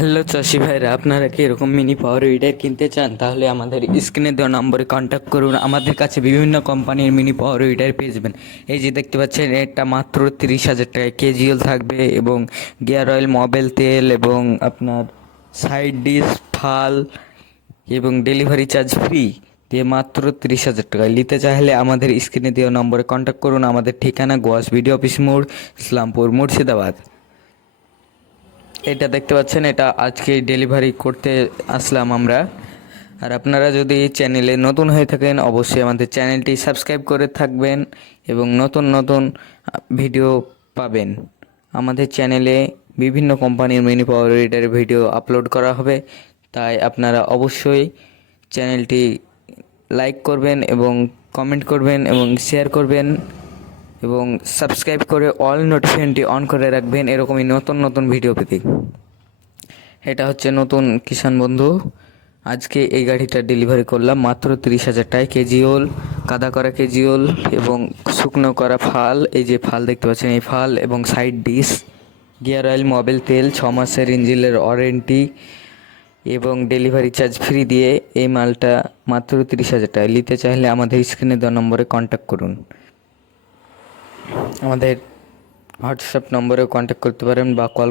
Hello চাষি ভাইরা, আপনারা কি এরকম মিনি পাওয়ার উইডার কিনতে চান? তাহলে আমাদের স্ক্রিনে দেওয়া নম্বরে কন্ট্যাক্ট করুন। আমাদের কাছে বিভিন্ন কোম্পানির মিনি পাওয়ার উইডার পেয়ে যাবেন। এই যে দেখতে পাচ্ছেন, এটা মাত্র 30,000 টাকায় কেজিএল থাকবে এবং গিয়ার অয়েল, মোবিল তেল এবং আপনার সাইড ডিশ, ফাল এবং ডেলিভারি চার্জ ফ্রি দিয়ে মাত্র 30,000 টাকায় নিতে চাইলে আমাদের স্ক্রিনে দেওয়া নম্বরে কন্ট্যাক্ট করুন। আমাদের ঠিকানা গোয়াস বিডি অফিস মোড়, ইসলামপুর, মুর্শিদাবাদ। এটা দেখতে পাচ্ছেন, এটা আজকে ডেলিভারি করতে আসলাম আমরা। আর আপনারা যদি চ্যানেলে নতুন হয়ে থাকেন, অবশ্যই আমাদের চ্যানেলটি সাবস্ক্রাইব করে থাকবেন এবং নতুন নতুন ভিডিও পাবেন। আমাদের চ্যানেলে বিভিন্ন কোম্পানির mini power weeder video upload করা হবে, তাই আপনারা অবশ্যই চ্যানেলটি লাইক করবেন এবং কমেন্ট করবেন এবং শেয়ার করবেন এবং সাবস্ক্রাইব করে অল নোটিফিকেশনটি অন করে রাখবেন এরকমই নতুন নতুন ভিডিও পেতে। এটা হচ্ছে নতুন কিষাণ বন্ধু। আজকে এই গাড়িটা ডেলিভারি করলাম মাত্র 30,000 টাকায়। কেজিওল, কাদা করা কেজিওল এবং শুকনো করা ফাল, এই যে ফাল দেখতে পাচ্ছেন, এই ফাল এবং side dish, gear oil, Mobil তেল, 6 মাসের ইঞ্জিনের ওয়ারেন্টি এবং ডেলিভারি চার্জ ফ্রি দিয়ে এই মালটা মাত্র 30,000 টাকায় নিতে চাইলে আমাদের স্ক্রিনে দেওয়া নম্বরে কন্ট্যাক্ট করুন। আমাদের হোয়াটসঅ্যাপ নম্বরেও কন্ট্যাক্ট করতে পারেন বা কল